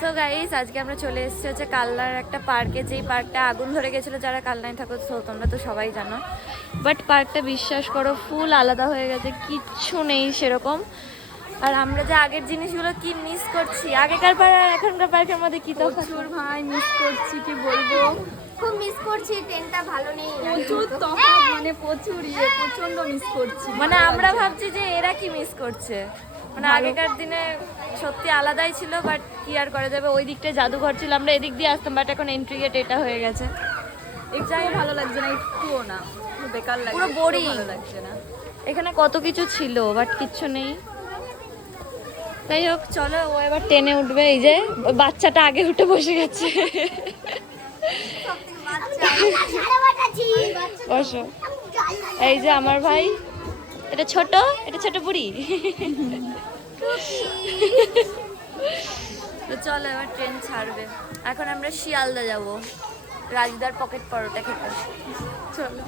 So guys, আজকে আমরা চলে এসেছি হচ্ছে কালনার একটা পার্কে, যেই পার্কটা আগুন ধরে গেছিলো। যারা কালনায় থাকো তো তোমরা তো সবাই জানো, বাট পার্কটা বিশ্বাস করো ফুল আলাদা হয়ে গেছে, কিচ্ছু নেই সেরকম। আর আমরা যে আগের জিনিসগুলো কি মিস করছি, আগেকার পার্ক আর এখনকার পার্কের মধ্যে কি তফাৎ ভাই মিস করছি, কি বলবো, খুব মিস করছি। ট্রেনটা ভালো নেই, প্রচুর তফাৎ, মানে প্রচুর প্রচন্ড মিস করছি। মানে আমরা ভাবছি যে এরা কি মিস করছে, মানে আগেকার দিনে সত্যি আলাদাই ছিল, বাট কি আর করা যাবে। ওই দিকটায় জাদুঘর ছিল, আমরা এদিক দিয়ে আসতাম, বাট এখন এন্ট্রি গেট এটা হয়ে গেছে। একটাই ভালো লাগছে না, একটুও না, বেকার লাগছে, পুরো boring। ভালো লাগছে না। এখানে কত কিছু ছিল বাট কিচ্ছু নেই। যাই হোক, চলো, ও এবার ট্রেনে উঠবে। এই যে বাচ্চাটা আগে উঠে বসে গেছে। বসো। এই যে আমার ভাই, এটা ছোট বুড়ি। তো চলো, এবার ট্রেন ছাড়বে। এখন আমরা শিয়ালদা যাব রাজদার পকেট পরোটা খেতে। চলো।